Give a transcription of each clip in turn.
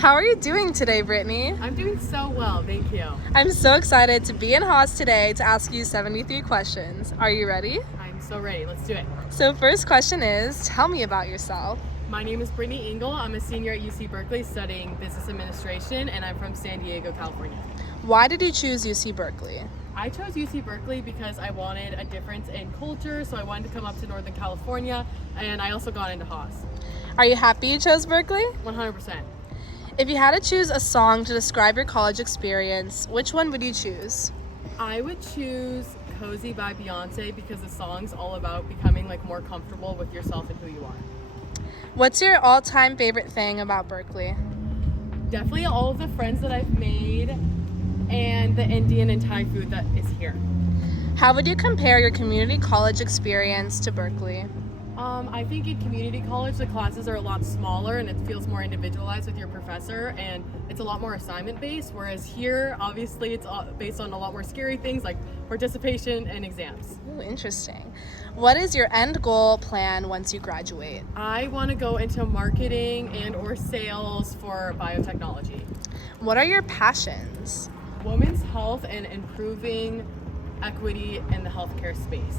How are you doing today, Brittany? I'm doing so well, thank you. I'm so excited to be in Haas today to ask you 73 questions. Are you ready? I'm so ready. Let's do it. So first question is, tell me about yourself. My name is Brittany Engel. I'm a senior at UC Berkeley studying business administration, and I'm from San Diego, California. Why did you choose UC Berkeley? I chose UC Berkeley because I wanted a difference in culture, so I wanted to come up to Northern California, and I also got into Haas. Are you happy you chose Berkeley? 100%. If you had to choose a song to describe your college experience, which one would you choose? I would choose Cozy by Beyonce because the song's all about becoming more comfortable with yourself and who you are. What's your all-time favorite thing about Berkeley? Definitely all of the friends that I've made and the Indian and Thai food that is here. How would you compare your community college experience to Berkeley? I think in community college the classes are a lot smaller and it feels more individualized with your professor, and it's a lot more assignment based, whereas here obviously it's based on a lot more scary things like participation and exams. Ooh, interesting. What is your end goal plan once you graduate? I want to go into marketing and or sales for biotechnology. What are your passions? Women's health and improving equity in the healthcare space.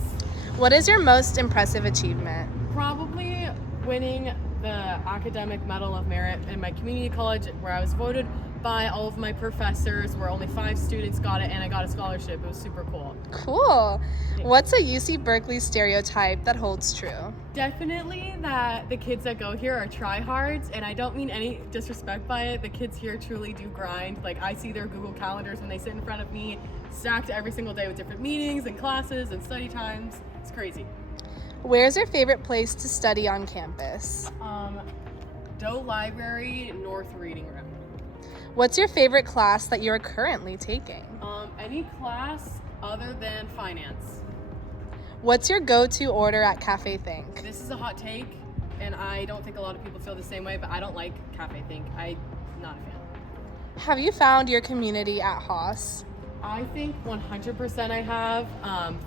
What is your most impressive achievement? Probably winning the academic medal of merit in my community college, where I was voted by all of my professors, where only 5 students got it, and I got a scholarship. It was super cool. Cool. What's a UC Berkeley stereotype that holds true? Definitely that the kids that go here are tryhards, and I don't mean any disrespect by it. The kids here truly do grind. I see their Google calendars when they sit in front of me, stacked every single day with different meetings and classes and study times. It's crazy. Where's your favorite place to study on campus? Doe Library, North Reading Room. What's your favorite class that you're currently taking? Any class other than finance. What's your go-to order at Cafe Think? This is a hot take, and I don't think a lot of people feel the same way, but I don't like Cafe Think. I'm not a fan. Have you found your community at Haas? I think 100% I have,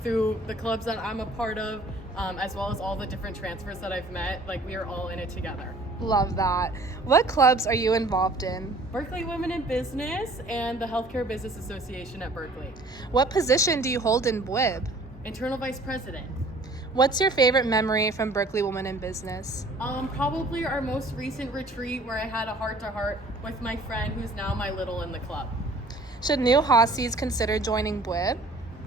through the clubs that I'm a part of, as well as all the different transfers that I've met. We are all in it together. Love that. What clubs are you involved in? Berkeley Women in Business and the Healthcare Business Association at Berkeley. What position do you hold in BWIB? Internal Vice President. What's your favorite memory from Berkeley Women in Business? Probably our most recent retreat where I had a heart-to-heart with my friend who's now my little in the club. Should new Haassies consider joining BWIB?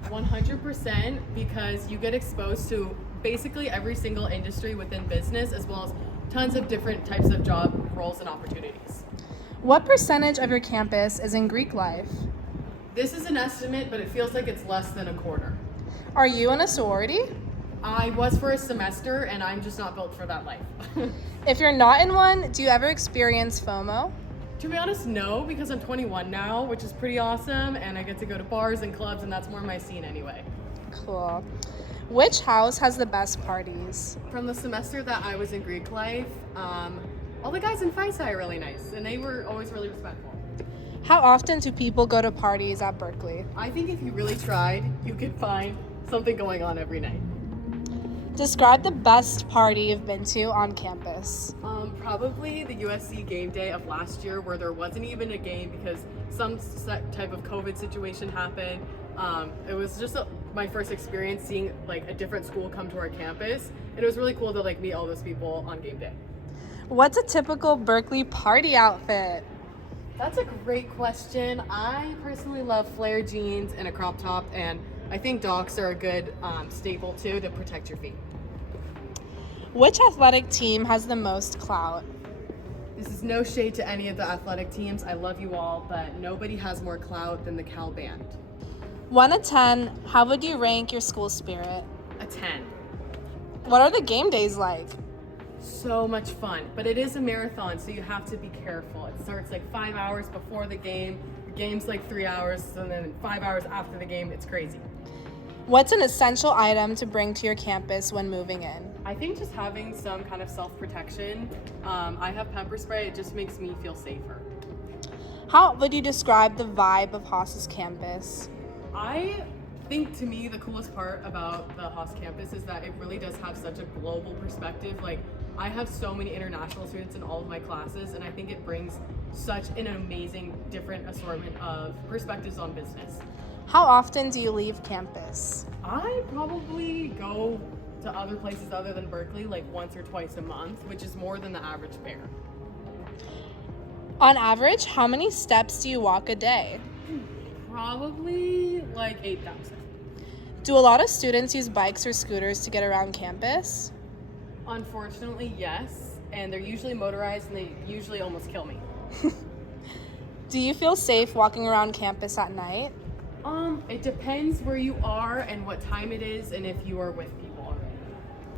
100%, because you get exposed to basically every single industry within business, as well as tons of different types of job roles and opportunities. What percentage of your campus is in Greek life? This is an estimate, but it feels like it's less than a quarter. Are you in a sorority? I was for a semester, and I'm just not built for that life. If you're not in one, do you ever experience FOMO? To be honest, no, because I'm 21 now, which is pretty awesome, and I get to go to bars and clubs, and that's more my scene anyway. Cool. Which house has the best parties? From the semester that I was in Greek life, all the guys in Phi Psi are really nice, and they were always really respectful. How often do people go to parties at Berkeley? I think if you really tried, you could find something going on every night. Describe the best party you've been to on campus. Probably the USC game day of last year, where there wasn't even a game because some type of COVID situation happened. It was just my first experience seeing a different school come to our campus, and it was really cool to meet all those people on game day. What's a typical Berkeley party outfit? That's a great question. I personally love flare jeans and a crop top, and I think docs are a good staple too to protect your feet. Which athletic team has the most clout? This is no shade to any of the athletic teams. I love you all, but nobody has more clout than the Cal Band. 1 to 10, how would you rank your school spirit? A 10. What are the game days like? So much fun, but it is a marathon, so you have to be careful. It starts 5 hours before the game. The game's 3 hours, and then 5 hours after the game. It's crazy. What's an essential item to bring to your campus when moving in? I think just having some kind of self-protection. I have pepper spray. It just makes me feel safer. How would you describe the vibe of Haas's campus? I think, to me, the coolest part about the Haas campus is that it really does have such a global perspective. I have so many international students in all of my classes, and I think it brings such an amazing different assortment of perspectives on business. How often do you leave campus? I probably go to other places other than Berkeley like once or twice a month, which is more than the average bear. On average, how many steps do you walk a day? Probably like 8,000. Do a lot of students use bikes or scooters to get around campus? Unfortunately, yes, and they're usually motorized and they usually almost kill me. Do you feel safe walking around campus at night? It depends where you are and what time it is and if you are with people already.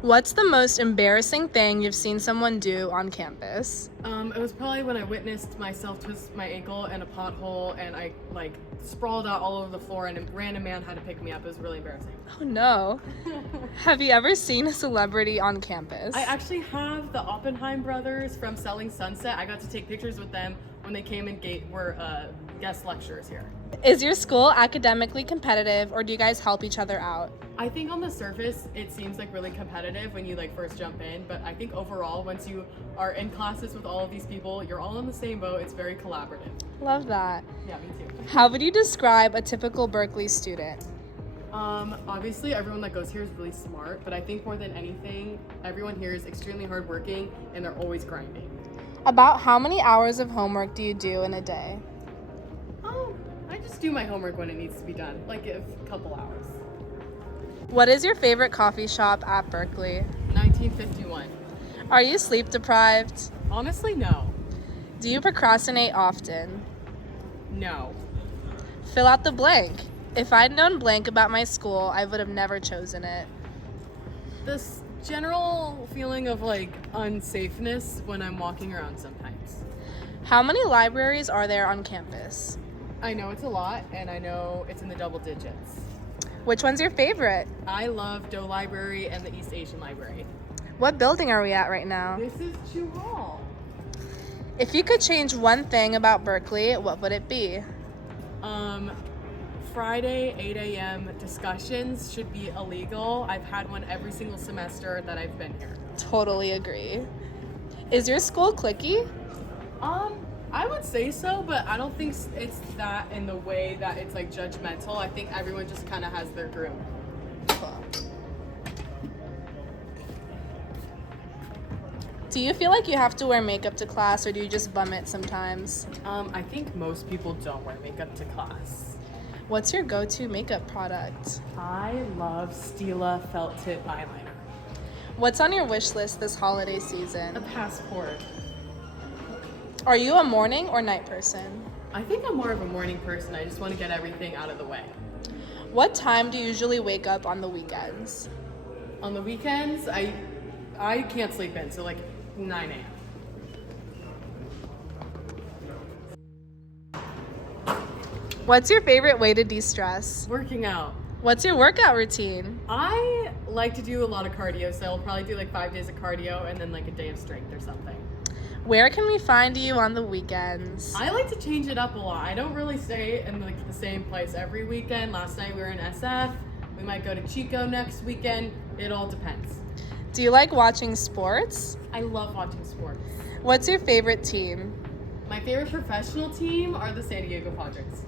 What's the most embarrassing thing you've seen someone do on campus? It was probably when I witnessed myself twist my ankle in a pothole and I like sprawled out all over the floor and a random man had to pick me up. It was really embarrassing. Oh no. Have you ever seen a celebrity on campus? I actually have the Oppenheim brothers from Selling Sunset. I got to take pictures with them when they came and were guest lecturers here. Is your school academically competitive, or do you guys help each other out? I think on the surface it seems like really competitive when you like first jump in, but I think overall once you are in classes with all of these people, you're all in the same boat. It's very collaborative. Love that. Yeah, me too. How would you describe a typical Berkeley student? Obviously everyone that goes here is really smart, but I think more than anything, everyone here is extremely hardworking and they're always grinding. About how many hours of homework do you do in a day? I just do my homework when it needs to be done, like a couple hours. What is your favorite coffee shop at Berkeley? 1951. Are you sleep deprived? Honestly, no. Do you procrastinate often? No. Fill out the blank. If I'd known blank about my school, I would have never chosen it. This general feeling of like unsafeness when I'm walking around sometimes. How many libraries are there on campus? I know it's a lot, and I know it's in the double digits. Which one's your favorite? I love Doe Library and the East Asian Library. What building are we at right now? This is Chu Hall. If you could change one thing about Berkeley, what would it be? Friday 8 a.m. discussions should be illegal. I've had one every single semester that I've been here. Totally agree. Is your school cliquey? I would say so, but I don't think it's that in the way that it's like judgmental. I think everyone just kind of has their group. Do you feel like you have to wear makeup to class, or do you just bum it sometimes? I think most people don't wear makeup to class. What's your go-to makeup product? I love Stila felt tip eyeliner. What's on your wish list this holiday season? A passport. Are you a morning or night person? I think I'm more of a morning person. I just want to get everything out of the way. What time do you usually wake up on the weekends? On the weekends, I can't sleep in, so like 9 a.m. What's your favorite way to de-stress? Working out. What's your workout routine? I like to do a lot of cardio, so I'll probably do like 5 days of cardio and then like a day of strength or something. Where can we find you on the weekends? I like to change it up a lot. I don't really stay in like the same place every weekend. Last night we were in SF. We might go to Chico next weekend. It all depends. Do you like watching sports? I love watching sports. What's your favorite team? My favorite professional team are the San Diego Padres.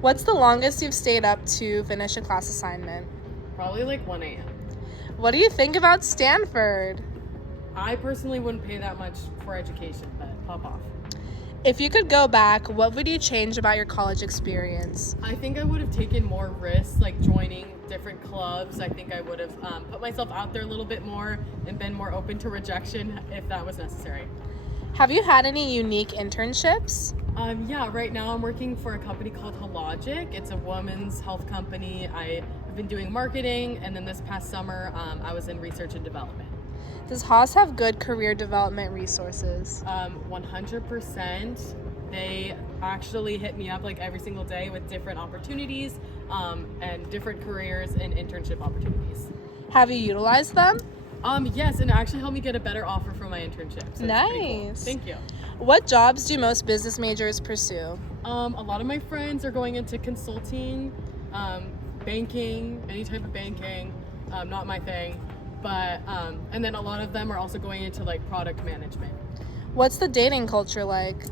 What's the longest you've stayed up to finish a class assignment? Probably like 1 a.m. What do you think about Stanford? I personally wouldn't pay that much for education, but pop off. If you could go back, what would you change about your college experience? I think I would have taken more risks, like joining different clubs. I think I would have put myself out there a little bit more and been more open to rejection if that was necessary. Have you had any unique internships? Yeah, right now I'm working for a company called Hologic. It's a women's health company. I've been doing marketing, and then this past summer I was in research and development. Does Haas have good career development resources? 100%. They actually hit me up like every single day with different opportunities and different careers and internship opportunities. Have you utilized them? Yes, and it actually helped me get a better offer for my internship. So it's pretty cool. Nice. Thank you. What jobs do most business majors pursue? A lot of my friends are going into consulting, banking, any type of banking. Not my thing. But and then a lot of them are also going into like product management. What's the dating culture like?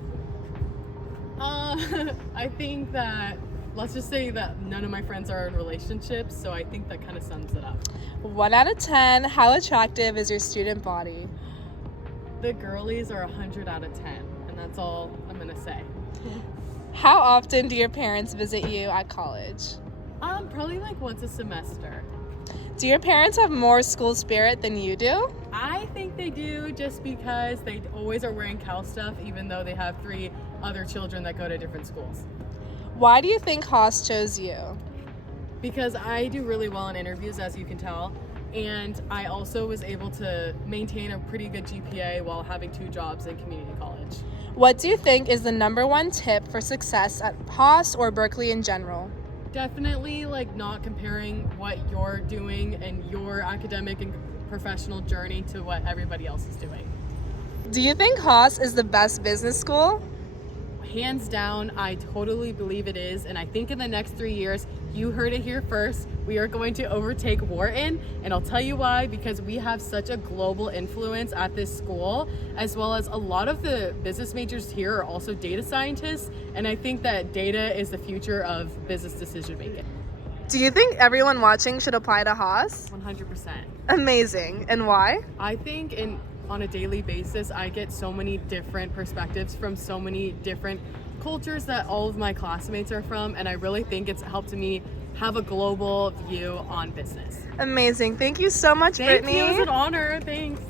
I think that, let's just say that none of my friends are in relationships, so I think that kind of sums it up. 1 out of 10, how attractive is your student body? The girlies are 100 out of 10, and that's all I'm gonna say. How often do your parents visit you at college? Probably like once a semester. Do your parents have more school spirit than you do? I think they do, just because they always are wearing Cal stuff, even though they have 3 other children that go to different schools. Why do you think Haas chose you? Because I do really well in interviews, as you can tell, and I also was able to maintain a pretty good GPA while having 2 jobs in community college. What do you think is the #1 tip for success at Haas or Berkeley in general? Definitely like not comparing what you're doing and your academic and professional journey to what everybody else is doing. Do you think Haas is the best business school? Hands down, I totally believe it is, and I think in the next 3 years, you heard it here first, we are going to overtake Wharton, and I'll tell you why, because we have such a global influence at this school, as well as a lot of the business majors here are also data scientists, and I think that data is the future of business decision making. Do you think everyone watching should apply to Haas? 100%. Amazing. And why? I think on a daily basis, I get so many different perspectives from so many different cultures that all of my classmates are from, and I really think it's helped me have a global view on business. Amazing. Thank you so much, Thank Brittany. you. It was an honor. Thanks.